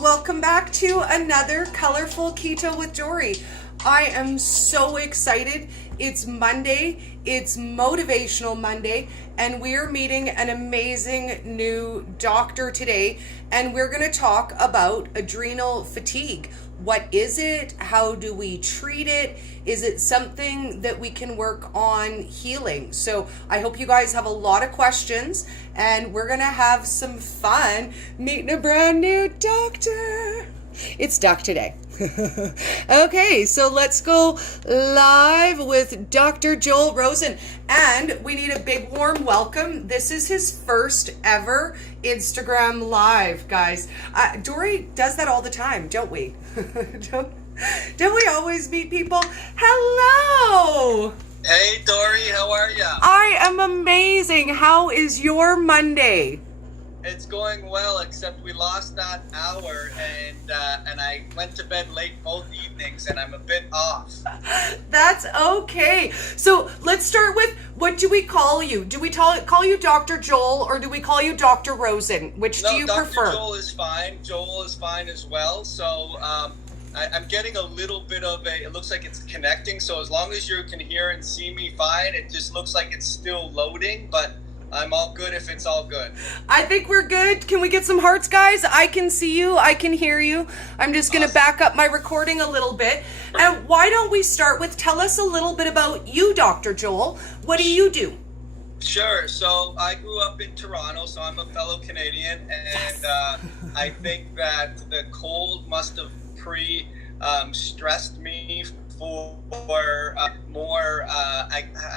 Welcome back to another Colorful Keto with Dory. I am so excited. It's Monday, it's Motivational Monday, and we're meeting an amazing new doctor today, and we're going to talk about adrenal fatigue. What is it? How do we treat it? Is it something that we can work on healing? So I hope you guys have a lot of questions, and we're going to have some fun meeting a brand new doctor. It's Doc today. Okay, so let's go live with Dr. Joel Rosen. And we need a big warm welcome. This is his first ever Instagram Live, guys. Dory does that all the time, don't we? don't we always meet people? Hello! Hey, Dory, how are ya? I am amazing. How is your Monday? It's going well, except we lost that hour, and I went to bed late both evenings, and I'm a bit off. That's okay. So let's start with, what do we call you? Do we call you Dr. Joel, or do we call you Dr. Rosen? Which do you prefer? Dr. Joel is fine. Joel is fine as well. So I'm getting a little bit of it looks like it's connecting. So as long as you can hear and see me fine, it just looks like it's still loading, but I'm all good if it's all good. I think we're good. Can we get some hearts, guys? I can see you. I can hear you. I'm just going to back up my recording a little bit. And why don't we start with, tell us a little bit about you, Dr. Joel. What do you do? Sure. So I grew up in Toronto, so I'm a fellow Canadian. And I think that the cold must have stressed me for more, I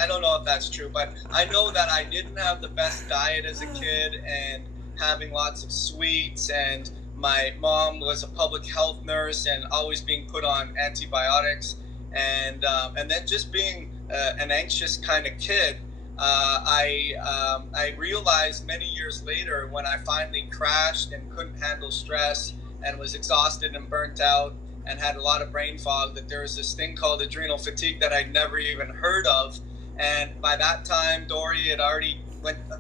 don't know if that's true, but I know that I didn't have the best diet as a kid, and having lots of sweets, and my mom was a public health nurse and always being put on antibiotics, and then just being an anxious kind of kid. I realized many years later, when I finally crashed and couldn't handle stress and was exhausted and burnt out and had a lot of brain fog, that there was this thing called adrenal fatigue that I'd never even heard of. And by that time, Dory had already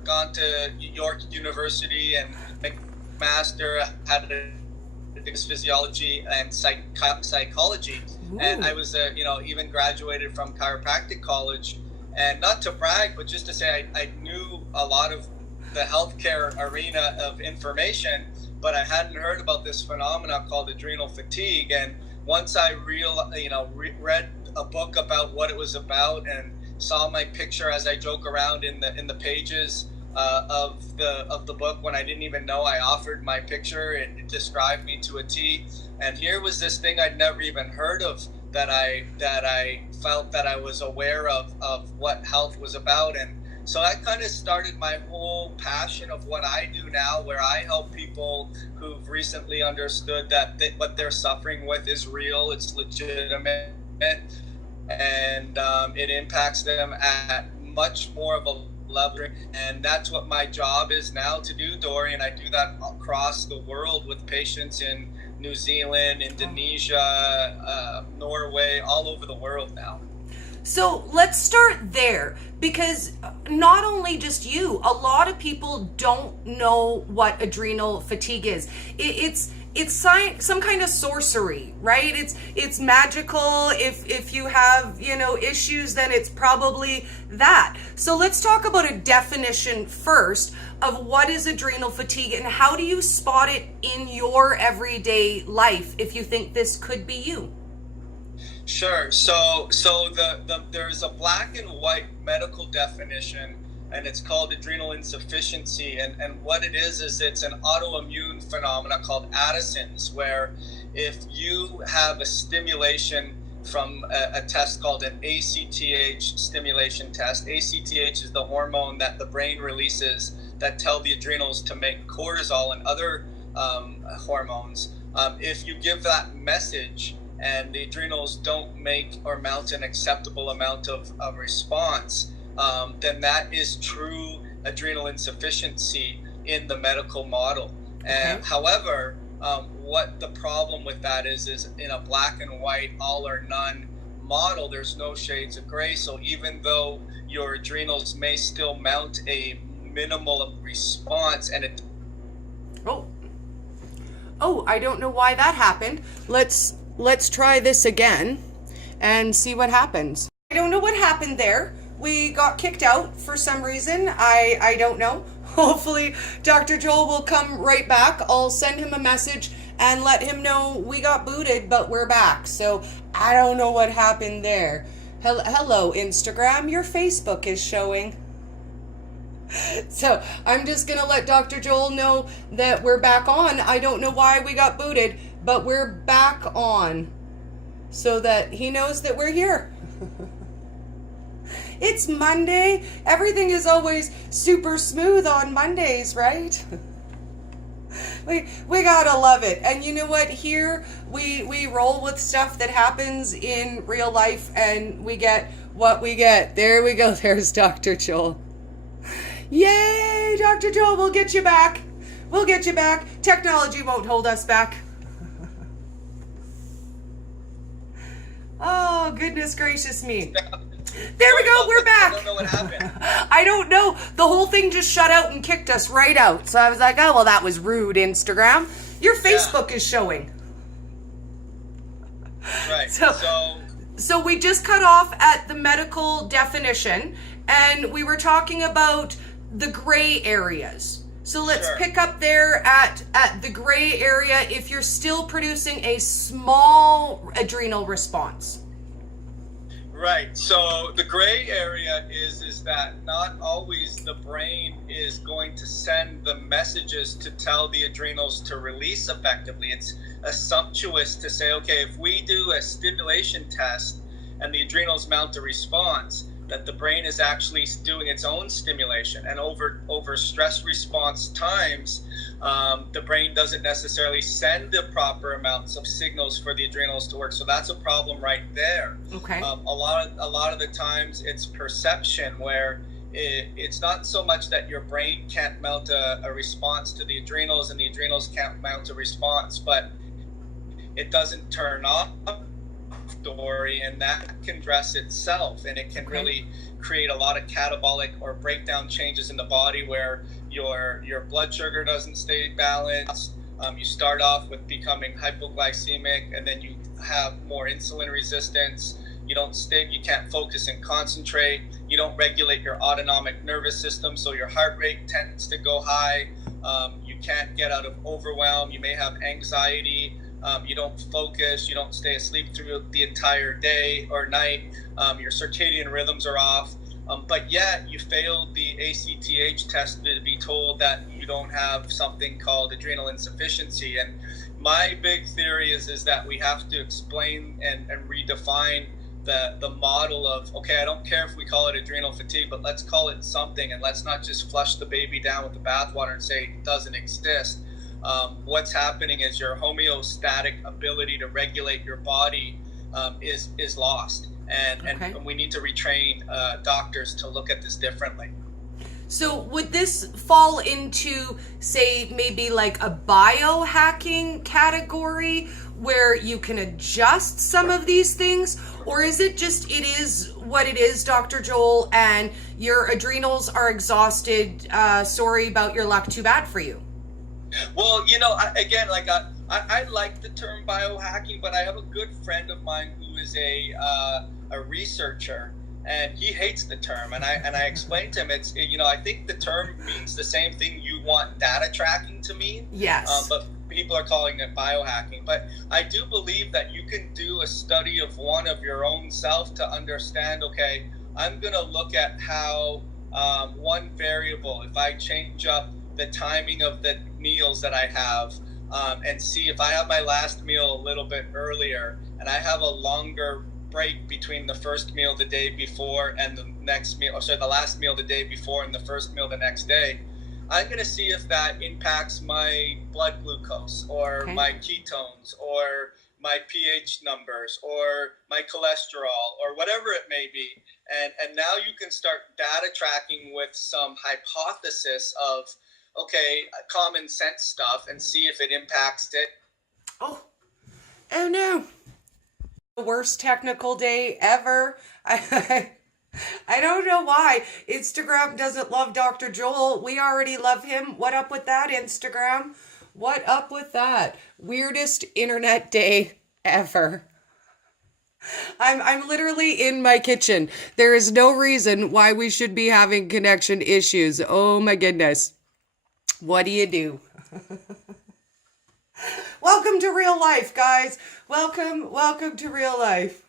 gone to York University and McMaster, had a physiology and psychology. Ooh. And I was, even graduated from chiropractic college. And not to brag, but just to say I knew a lot of the healthcare arena of information, but I hadn't heard about this phenomenon called adrenal fatigue. And once I read a book about what it was about and saw my picture as I joke around in the pages of the book, when I didn't even know I offered my picture, it described me to a T. And here was this thing I'd never even heard of, that I felt that I was aware of what health was about. And so that kind of started my whole passion of what I do now, where I help people who've recently understood that what they're suffering with is real, it's legitimate, and it impacts them at much more of a level. And that's what my job is now to do, Dory, and I do that across the world with patients in New Zealand, Indonesia, Norway, all over the world now. So let's start there, because not only just you, a lot of people don't know what adrenal fatigue is. It's some kind of sorcery, right? It's magical. If you have, issues, then it's probably that. So let's talk about a definition first of what is adrenal fatigue, and how do you spot it in your everyday life if you think this could be you? Sure. So there's a black and white medical definition, and it's called adrenal insufficiency. And what it is it's an autoimmune phenomena called Addison's, where if you have a stimulation from a test called an ACTH stimulation test. ACTH is the hormone that the brain releases that tell the adrenals to make cortisol and other hormones. If you give that message, and the adrenals don't make or mount an acceptable amount of response, then that is true adrenal insufficiency in the medical model. And however, what the problem with that is in a black and white, all or none model, there's no shades of gray. So even though your adrenals may still mount a minimal response, and it Oh, I don't know why that happened. Let's try this again and see what happens. I don't know what happened there. We got kicked out for some reason. I don't know. Hopefully Dr. Joel will come right back. I'll send him a message and let him know we got booted, but we're back. So I don't know what happened there. Hello, Instagram. Your Facebook is showing. So I'm just going to let Dr. Joel know that we're back on. I don't know why we got booted, but we're back on so that he knows that we're here. It's Monday. Everything is always super smooth on Mondays, right? We gotta love it. And you know what? Here we roll with stuff that happens in real life, and we get what we get. There we go. There's Dr. Joel. Yay, Dr. Joel, we'll get you back. We'll get you back. Technology won't hold us back. Oh, goodness gracious me. There we go, we're back. I don't know what happened. I don't know. The whole thing just shut out and kicked us right out. So I was like, oh, well, that was rude, Instagram. Your Facebook is showing. Right. So we just cut off at the medical definition, and we were talking about the gray areas. So let's pick up there at the gray area if you're still producing a small adrenal response. Right. So the gray area is that not always the brain is going to send the messages to tell the adrenals to release effectively. It's assumptuous to say, okay, if we do a stimulation test and the adrenals mount a response, that the brain is actually doing its own stimulation, and over stress response times, the brain doesn't necessarily send the proper amounts of signals for the adrenals to work. So that's a problem right there. Okay. A lot of the times it's perception where it's not so much that your brain can't mount a response to the adrenals and the adrenals can't mount a response, but it doesn't turn off story, and that can dress itself, and it can really create a lot of catabolic or breakdown changes in the body where your blood sugar doesn't stay balanced. You start off with becoming hypoglycemic, and then you have more insulin resistance. You can't focus and concentrate. You don't regulate your autonomic nervous system, so your heart rate tends to go high. You can't get out of overwhelm. You may have anxiety. You don't focus, you don't stay asleep through the entire day or night, your circadian rhythms are off, but yet you failed the ACTH test to be told that you don't have something called adrenal insufficiency. And my big theory is that we have to explain and redefine the model of, okay, I don't care if we call it adrenal fatigue, but let's call it something, and let's not just flush the baby down with the bathwater and say it doesn't exist. What's happening is your homeostatic ability to regulate your body is lost, and we need to retrain doctors to look at this differently. So would this fall into, say, maybe like a biohacking category where you can adjust some of these things? Or is it just, it is what it is, Dr. Joel, and your adrenals are exhausted, sorry about your luck, too bad for you? Well, I like the term biohacking, but I have a good friend of mine who is a researcher, and he hates the term. And I explained to him, I think the term means the same thing you want data tracking to mean. Yes. But people are calling it biohacking. But I do believe that you can do a study of one of your own self to understand, okay, I'm going to look at how one variable, if I change up the timing of the meals that I have, and see if I have my last meal a little bit earlier and I have a longer break between the first meal the day before and the next meal, the last meal the day before and the first meal the next day, I'm going to see if that impacts my blood glucose or my ketones or my pH numbers or my cholesterol or whatever it may be. And now you can start data tracking with some hypothesis of, common sense stuff, and see if it impacts it. Oh no. The worst technical day ever. I don't know why. Instagram doesn't love Dr. Joel. We already love him. What up with that, Instagram? What up with that? Weirdest internet day ever. I'm literally in my kitchen. There is no reason why we should be having connection issues. Oh my goodness. What do you do? Welcome to real life, guys. Welcome to real life.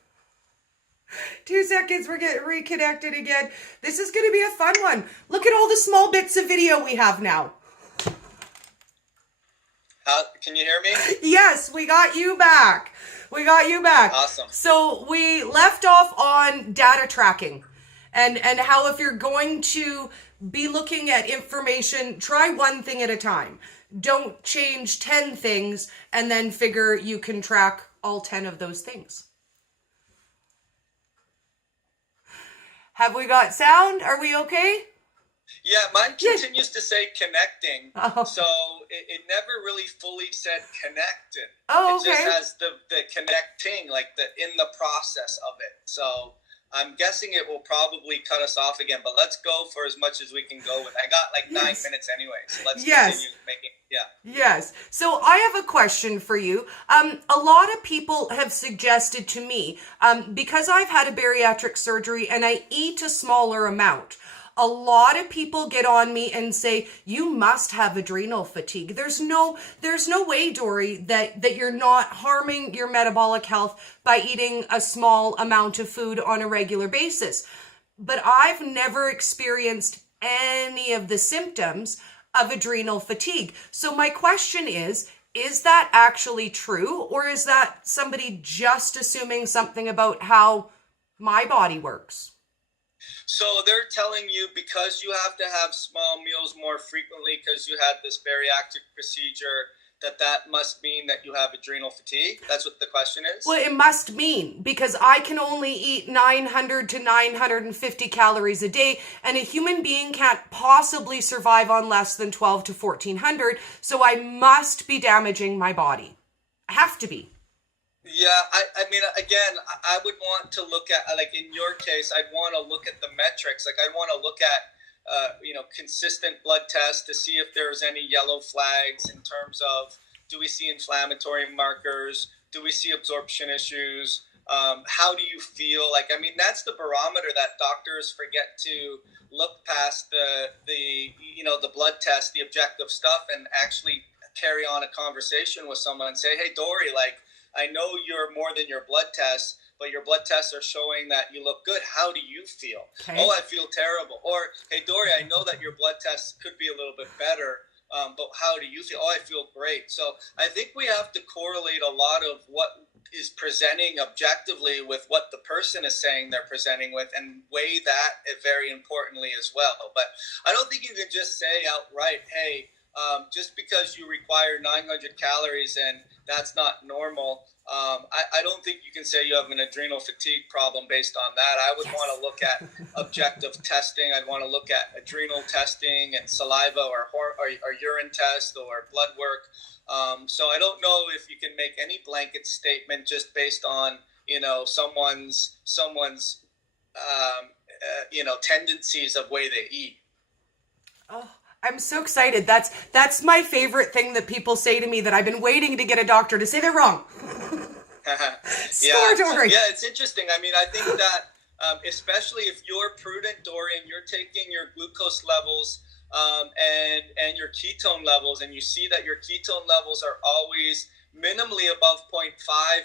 2 seconds, we're getting reconnected again. This is going to be a fun one. Look at all the small bits of video we have now. Can you hear me? Yes, we got you back. Awesome. So we left off on data tracking and how if you're going to be looking at information, try one thing at a time. Don't change 10 things and then figure you can track all 10 of those things. Have we got sound? Are we okay? Yeah, mine continues to say connecting. Oh. So it never really fully said connected. Oh, It just okay. has the connecting, like the in the process of it. So I'm guessing it will probably cut us off again, but let's go for as much as we can go with. I got like 9 minutes anyway, so let's continue making, Yes. So I have a question for you. A lot of people have suggested to me, because I've had a bariatric surgery and I eat a smaller amount, a lot of people get on me and say, you must have adrenal fatigue. There's no way, Dory, that you're not harming your metabolic health by eating a small amount of food on a regular basis. But I've never experienced any of the symptoms of adrenal fatigue. So my question is that actually true? Or is that somebody just assuming something about how my body works? So they're telling you because you have to have small meals more frequently because you had this bariatric procedure, that must mean that you have adrenal fatigue? That's what the question is? Well, it must mean, because I can only eat 900 to 950 calories a day, and a human being can't possibly survive on less than 12 to 1400, so I must be damaging my body. I have to be. Yeah, I mean, again, I would want to look at, like in your case, I'd want to look at the metrics. Like I'd want to look at, consistent blood tests to see if there's any yellow flags in terms of, do we see inflammatory markers? Do we see absorption issues? How do you feel? Like, I mean, that's the barometer that doctors forget to look past the blood test, the objective stuff, and actually carry on a conversation with someone and say, hey, Dory, like, I know you're more than your blood tests, but your blood tests are showing that you look good. How do you feel? Okay. Oh, I feel terrible. Or, hey, Dory, I know that your blood tests could be a little bit better, but how do you feel? Oh, I feel great. So I think we have to correlate a lot of what is presenting objectively with what the person is saying they're presenting with, and weigh that very importantly as well. But I don't think you can just say outright, hey, just because you require 900 calories and that's not normal, I don't think you can say you have an adrenal fatigue problem based on that. I would want to look at objective testing. I'd want to look at adrenal testing and saliva or urine test or blood work. So I don't know if you can make any blanket statement just based on someone's tendencies of way they eat. Oh, I'm so excited. That's my favorite thing that people say to me, that I've been waiting to get a doctor to say they're wrong. Dory. Yeah, it's interesting. I mean, I think that especially if you're prudent, Dory, and you're taking your glucose levels and your ketone levels, and you see that your ketone levels are always minimally above 0.5,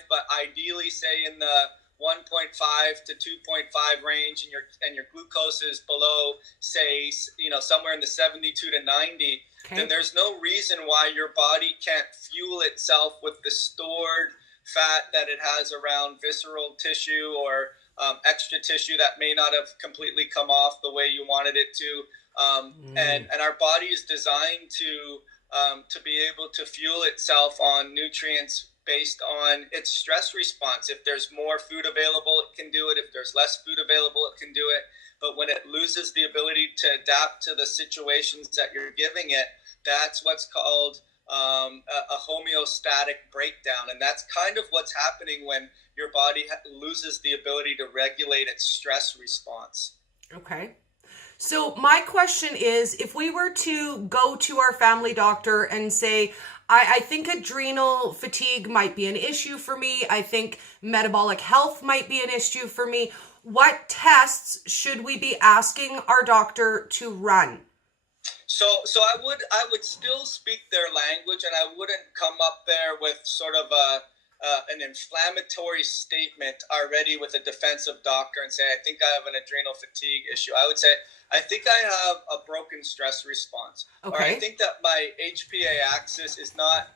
but ideally say in the 1.5 to 2.5 range, and your glucose is below, say, somewhere in the 72 to 90, then there's no reason why your body can't fuel itself with the stored fat that it has around visceral tissue or extra tissue that may not have completely come off the way you wanted it to. And our body is designed to be able to fuel itself on nutrients based on its stress response. If there's more food available, it can do it. If there's less food available, it can do it. But when it loses the ability to adapt to the situations that you're giving it, that's what's called a homeostatic breakdown. And that's kind of what's happening when your body loses the ability to regulate its stress response. Okay. So my question is, if we were to go to our family doctor and say, I think adrenal fatigue might be an issue for me, I think metabolic health might be an issue for me, what tests should we be asking our doctor to run? So I would still speak their language, and I wouldn't come up there with sort of an inflammatory statement already with a defensive doctor and say, I think I have an adrenal fatigue issue. I would say, I think I have a broken stress response. Okay. Or I think that my HPA axis is not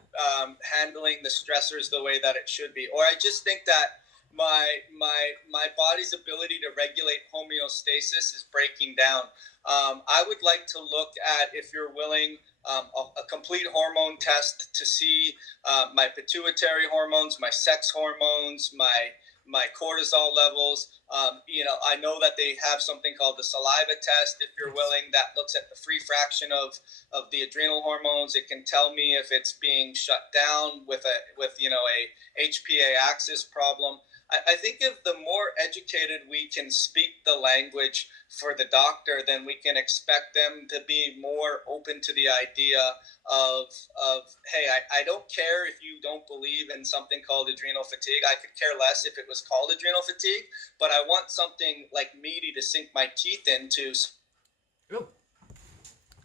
handling the stressors the way that it should be. Or I just think that my body's ability to regulate homeostasis is breaking down. I would like to look at, if you're willing, a complete hormone test to see my pituitary hormones, my sex hormones, my cortisol levels. I know that they have something called the saliva test, if you're willing, that looks at the free fraction of the adrenal hormones. It can tell me if it's being shut down with a HPA axis problem. I think if the more educated we can speak the language for the doctor, then we can expect them to be more open to the idea of hey, I don't care if you don't believe in something called adrenal fatigue. I could care less if it was called adrenal fatigue, but I want something like meaty to sink my teeth into.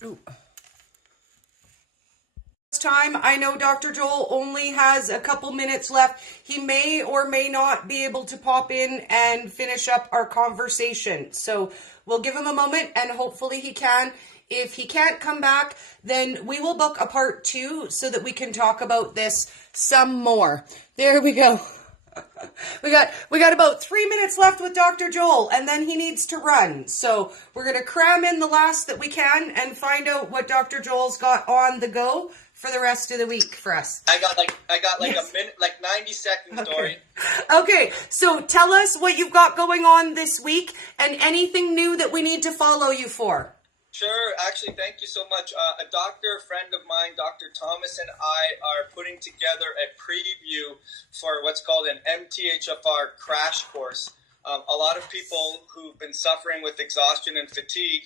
Ooh. Time. I know Dr. Joel only has a couple minutes left. He may or may not be able to pop in and finish up our conversation. So we'll give him a moment and hopefully he can. If he can't come back, then we will book a part 2 so that we can talk about this some more. There we go. We got about 3 minutes left with Dr. Joel, and then he needs to run. So we're going to cram in the last that we can and find out what Dr. Joel's got on the go for the rest of the week for us. I got like Yes. a minute, like 90 seconds, Okay. Dory. Okay, so tell us what you've got going on this week and anything new that we need to follow you for. Sure. Actually, thank you so much. A doctor friend of mine, Dr. Thomas, and I are putting together a preview for what's called an MTHFR crash course. A lot of people who've been suffering with exhaustion and fatigue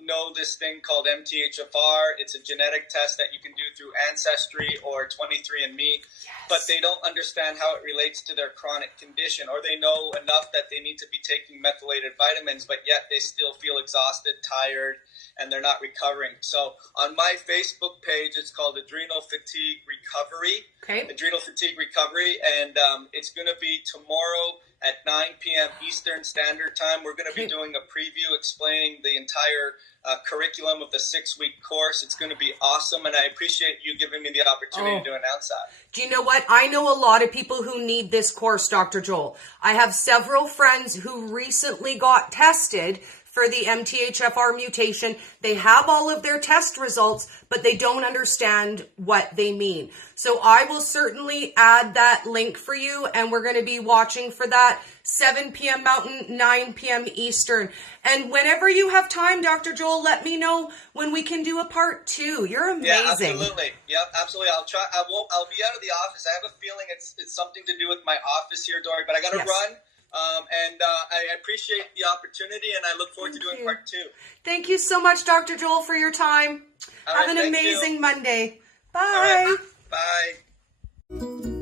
know this thing called MTHFR. It's a genetic test that you can do through Ancestry or 23andMe, but they don't understand how it relates to their chronic condition, or they know enough that they need to be taking methylated vitamins, but yet they still feel exhausted, tired, and they're not recovering. So on my Facebook page, it's called Adrenal Fatigue Recovery. Okay. Adrenal Fatigue Recovery, and it's going to be tomorrow at 9 p.m. Eastern Standard Time. We're going to be doing a preview explaining the entire curriculum of the 6-week course. It's going to be awesome, and I appreciate you giving me the opportunity to announce that. Do you know what? I know a lot of people who need this course, Dr. Joel. I have several friends who recently got tested for the MTHFR mutation. They have all of their test results, but they don't understand what they mean. So I will certainly add that link for you, and we're going to be watching for that 7 p.m. Mountain, 9 p.m. Eastern. And whenever you have time, Dr. Joel, let me know when we can do a part 2. You're amazing. Yeah, absolutely. Yep, absolutely. I'll try. I'll be out of the office. I have a feeling it's something to do with my office here, Dory, but I got to run. And I appreciate the opportunity, and I look forward to doing part 2. Thank you so much, Dr. Joel, for your time. Have an amazing Monday. Bye. Bye.